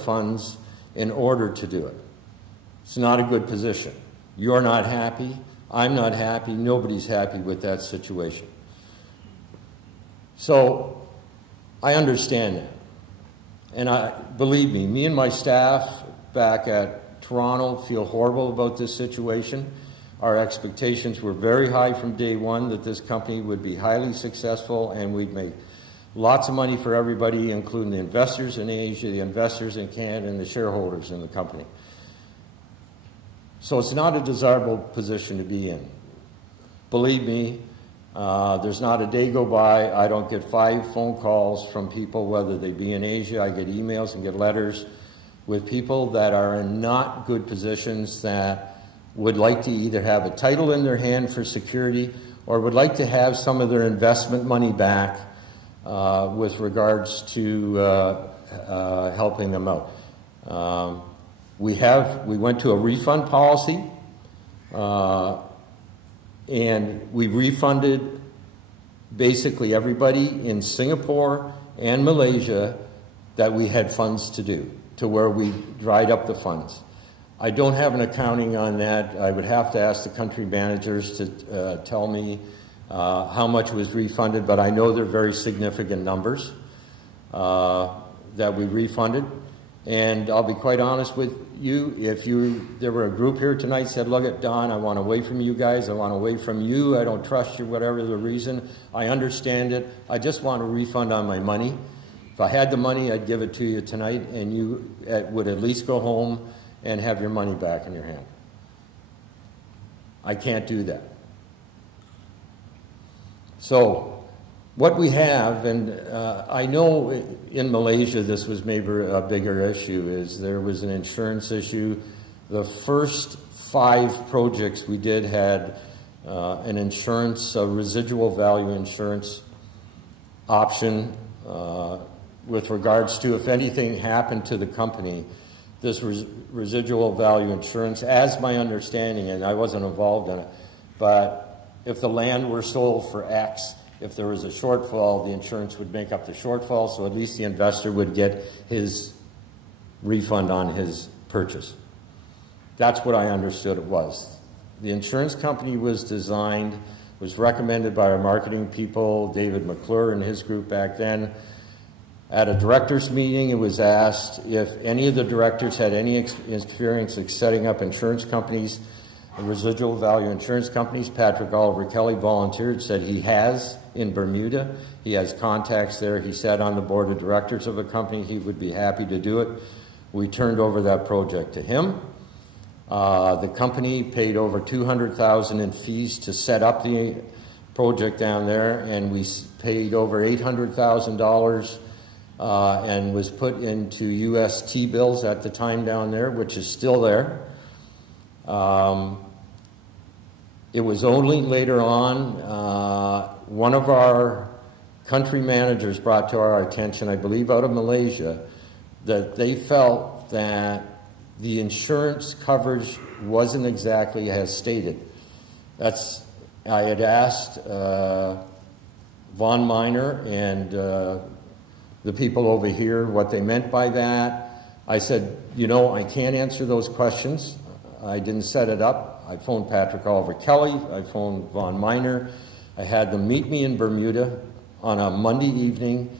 funds in order to do it. It's not a good position. You're not happy. I'm not happy. Nobody's happy with that situation. So I understand that. And believe me, me and my staff back at Toronto feel horrible about this situation. Our expectations were very high from day one that this company would be highly successful and we'd make lots of money for everybody, including the investors in Asia, the investors in Canada, and the shareholders in the company. So it's not a desirable position to be in. Believe me, there's not a day go by I don't get 5 phone calls from people, whether they be in Asia. I get emails and get letters with people that are in not good positions that would like to either have a title in their hand for security or would like to have some of their investment money back with regards to helping them out. We went to a refund policy and we refunded basically everybody in Singapore and Malaysia that we had funds to do, to where we dried up the funds. I don't have an accounting on that. I would have to ask the country managers to tell me how much was refunded, but I know they're very significant numbers that we refunded. And I'll be quite honest with you, if there were a group here tonight said, look at Don, I want away from you guys, I want away from you, I don't trust you, whatever the reason, I understand it, I just want a refund on my money. If I had the money, I'd give it to you tonight, and you would at least go home and have your money back in your hand. I can't do that. So what we have, and I know in Malaysia this was maybe a bigger issue, is there was an insurance issue. The first 5 projects we did had an insurance, a residual value insurance option with regards to if anything happened to the company. This residual value insurance, as my understanding, and I wasn't involved in it, but if the land were sold for X, if there was a shortfall, the insurance would make up the shortfall, so at least the investor would get his refund on his purchase. That's what I understood it was. The insurance company was designed, was recommended by our marketing people, David McClure and his group back then. At a directors meeting, it was asked if any of the directors had any experience in setting up insurance companies, residual value insurance companies. Patrick Oliver Kelly volunteered, said he has in Bermuda. He has contacts there. He sat on the board of directors of a company. He would be happy to do it. We turned over that project to him. The company paid over $200,000 in fees to set up the project down there, and we paid over $800,000 and was put into US T-bills at the time down there, which is still there. It was only later on, one of our country managers brought to our attention, I believe out of Malaysia, that they felt that the insurance coverage wasn't exactly as stated. I had asked Von Miner and the people over here what they meant by that. I said, you know, I can't answer those questions. I didn't set it up. I phoned Patrick Oliver Kelly. I phoned Von Miner. I had them meet me in Bermuda on a Monday evening.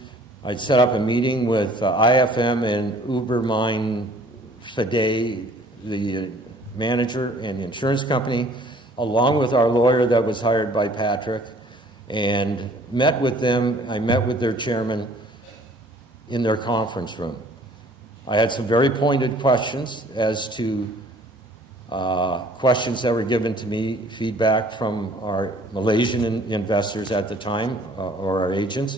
I'd set up a meeting with IFM and Ubermine Fide, the manager and the insurance company, along with our lawyer that was hired by Patrick, and met with them. I met with their chairman in their conference room. I had some very pointed questions as to questions that were given to me, feedback from our Malaysian investors at the time, or our agents.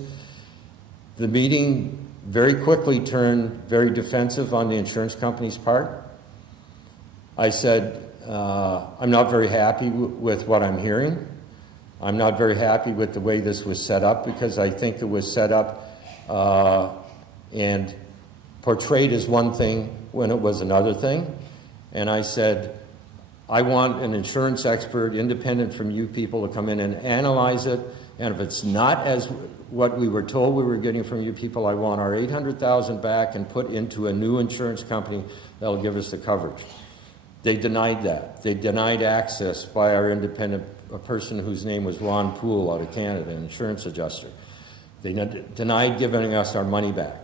The meeting very quickly turned very defensive on the insurance company's part. I said, I'm not very happy with what I'm hearing. I'm not very happy with the way this was set up, because I think it was set up and portrayed as one thing when it was another thing. And I said, I want an insurance expert, independent from you people, to come in and analyze it and if it's not as what we were told we were getting from you people, I want our $800,000 back and put into a new insurance company that'll give us the coverage. They denied that. They denied access by our independent, a person whose name was Ron Poole out of Canada, an insurance adjuster. They denied giving us our money back.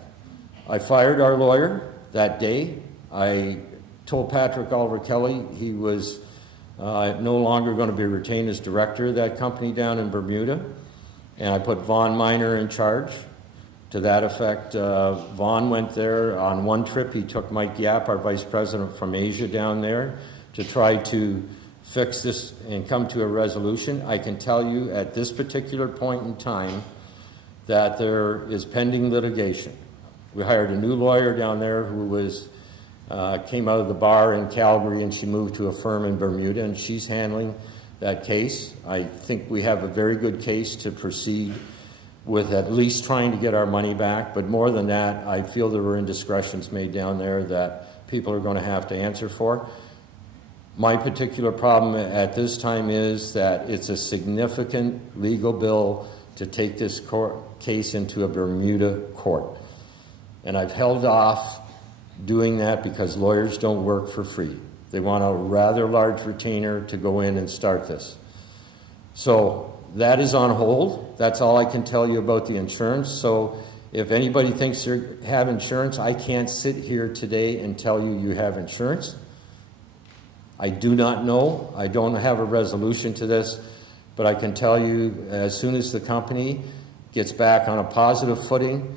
I fired our lawyer that day. I told Patrick Oliver Kelly he was no longer going to be retained as director of that company down in Bermuda. And I put Vaughn Miner in charge. To that effect, Vaughn went there. On one trip, he took Mike Yap, our vice president from Asia, down there to try to fix this and come to a resolution. I can tell you at this particular point in time that there is pending litigation. We hired a new lawyer down there who was, came out of the bar in Calgary, and she moved to a firm in Bermuda, and she's handling that case. I think we have a very good case to proceed with at least trying to get our money back, but more than that, I feel there were indiscretions made down there that people are going to have to answer for. My particular problem at this time is that it's a significant legal bill to take this case into a Bermuda court. And I've held off doing that because lawyers don't work for free. They want a rather large retainer to go in and start this. So that is on hold. That's all I can tell you about the insurance. So if anybody thinks you have insurance, I can't sit here today and tell you you have insurance. I do not know. I don't have a resolution to this, but I can tell you as soon as the company gets back on a positive footing,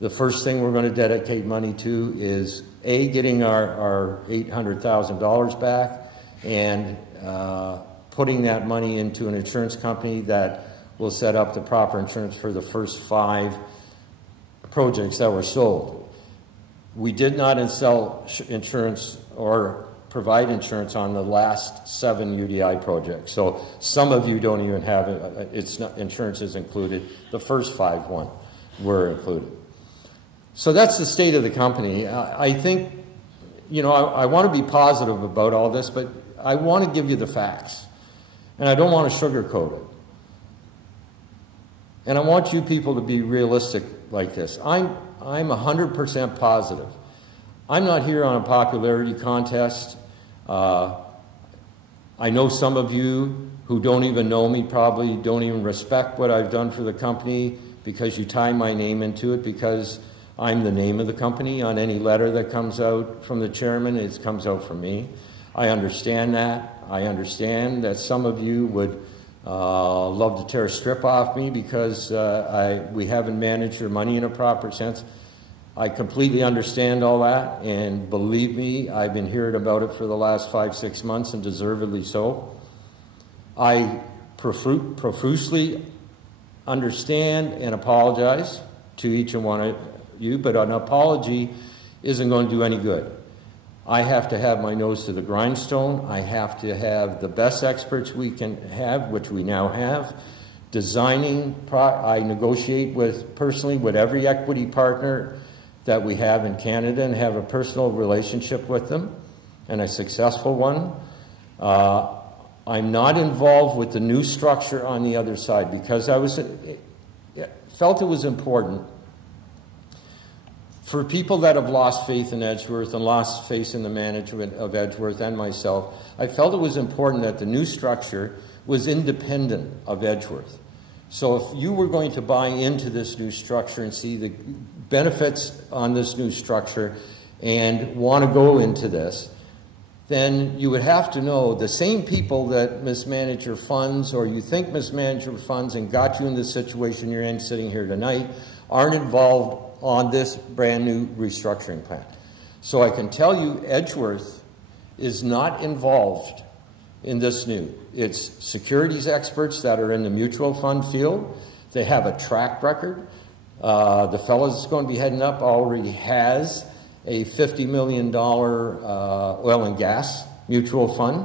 the first thing we're going to dedicate money to is A, getting our $800,000 back, and putting that money into an insurance company that will set up the proper insurance for the first 5 projects that were sold. We did not sell insurance or provide insurance on the last 7 UDI projects. So some of you don't even have it. It's not, insurance is included. The first 5 were included. So that's the state of the company. I think, you know, I want to be positive about all this, but I want to give you the facts. And I don't want to sugarcoat it. And I want you people to be realistic like this. I'm 100% positive. I'm not here on a popularity contest. I know some of you who don't even know me probably don't even respect what I've done for the company because you tie my name into it, because I'm the name of the company on any letter that comes out from the chairman. It comes out from me. I understand that. I understand that some of you would love to tear a strip off me because we haven't managed your money in a proper sense. I completely understand all that, and believe me, I've been hearing about it for the last 5-6 months, and deservedly so. I profusely understand and apologize to each and one of you, but an apology isn't going to do any good. I have to have my nose to the grindstone. I have to have the best experts we can have, which we now have. Designing, I negotiate personally with every equity partner that we have in Canada and have a personal relationship with them, and a successful one. I'm not involved with the new structure on the other side because I felt it was important for people that have lost faith in Edgeworth and lost faith in the management of Edgeworth and myself. I felt it was important that the new structure was independent of Edgeworth. So if you were going to buy into this new structure and see the benefits on this new structure and want to go into this, then you would have to know the same people that mismanage your funds, or you think mismanage your funds and got you in the situation you're in sitting here tonight, aren't involved on this brand new restructuring plan. So I can tell you Edgeworth is not involved in this new. It's securities experts that are in the mutual fund field. They have a track record. The fellow that's going to be heading up already has a $50 million oil and gas mutual fund.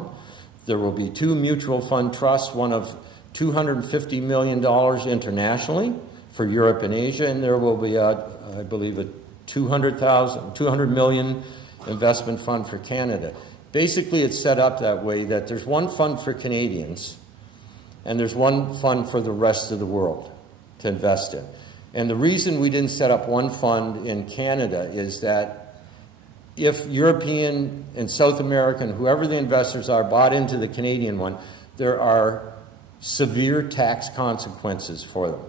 There will be 2 mutual fund trusts, one of $250 million internationally for Europe and Asia, and there will be, I believe, a $200 million investment fund for Canada. Basically, it's set up that way that there's one fund for Canadians, and there's one fund for the rest of the world to invest in. And the reason we didn't set up one fund in Canada is that if European and South American, whoever the investors are, bought into the Canadian one, there are severe tax consequences for them.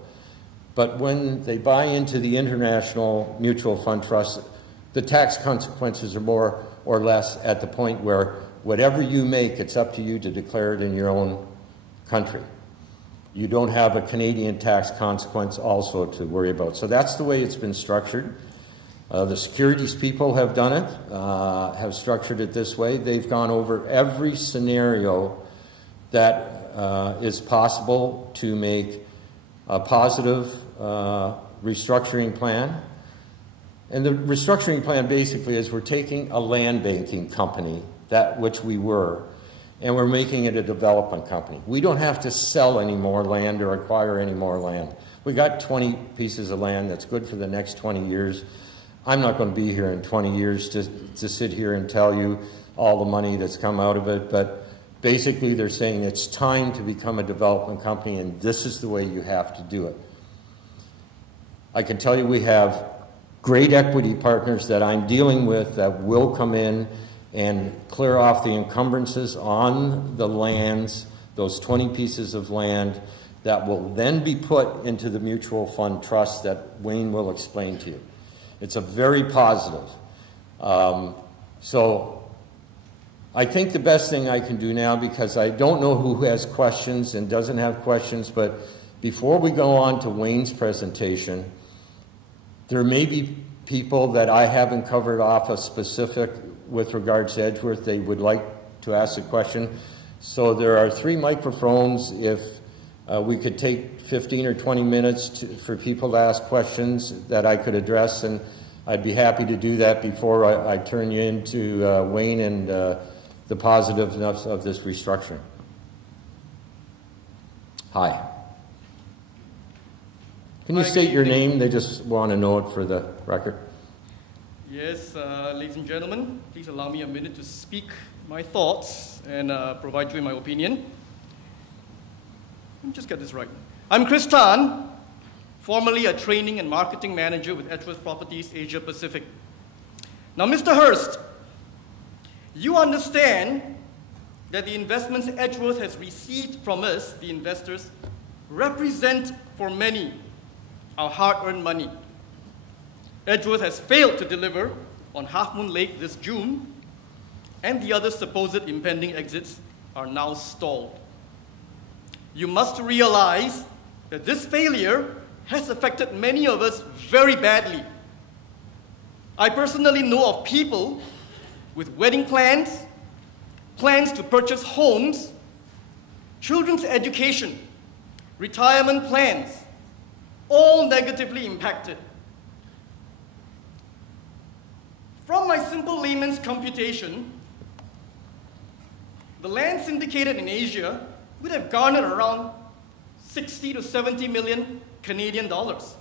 But when they buy into the international mutual fund trust, the tax consequences are more or less at the point where whatever you make, it's up to you to declare it in your own country. You don't have a Canadian tax consequence also to worry about. So that's the way it's been structured. The securities people have done it, have structured it this way. They've gone over every scenario that is possible to make a positive restructuring plan. And the restructuring plan basically is we're taking a land banking company, that which we were, and we're making it a development company. We don't have to sell any more land or acquire any more land. We got 20 pieces of land that's good for the next 20 years. I'm not going to be here in 20 years to sit here and tell you all the money that's come out of it, but basically they're saying it's time to become a development company and this is the way you have to do it. I can tell you we have great equity partners that I'm dealing with that will come in and clear off the encumbrances on the lands, those 20 pieces of land that will then be put into the mutual fund trust that Wayne will explain to you. It's a very positive. So I think the best thing I can do now, because I don't know who has questions and doesn't have questions, but before we go on to Wayne's presentation, there may be people that I haven't covered off a specific with regards to Edgeworth. They would like to ask a question. So there are 3 microphones. If we could take 15 or 20 minutes for people to ask questions that I could address, and I'd be happy to do that before I turn you into Wayne and the positiveness of this restructuring. Hi. Can you state your name? They just want to know it for the record. Yes, ladies and gentlemen, please allow me a minute to speak my thoughts and provide you my opinion. Let me just get this right. I'm Chris Tan, formerly a training and marketing manager with Edgeworth Properties Asia Pacific. Now, Mr. Hurst, you understand that the investments Edgeworth has received from us, the investors, represent for many our hard-earned money. Edgeworth has failed to deliver on Half Moon Lake this June, and the other supposed impending exits are now stalled. You must realize that this failure has affected many of us very badly. I personally know of people with wedding plans, plans to purchase homes, children's education, retirement plans, all negatively impacted. From my simple layman's computation, the land syndicated in Asia would have garnered around 60 to 70 million Canadian dollars.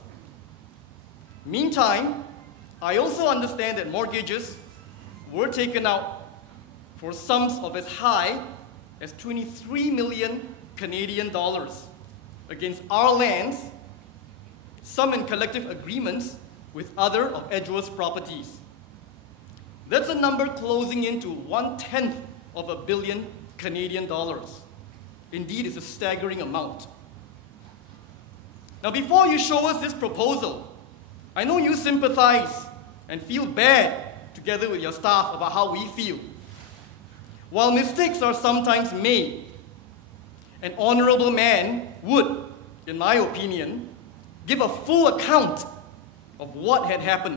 Meantime, I also understand that mortgages were taken out for sums of as high as 23 million Canadian dollars against our lands, some in collective agreements with other of Edgeworth's properties. That's a number closing into 1/10 of a billion Canadian dollars. Indeed, it's a staggering amount. Now, before you show us this proposal, I know you sympathize and feel bad together with your staff about how we feel. While mistakes are sometimes made, an honorable man would, in my opinion, give a full account of what had happened.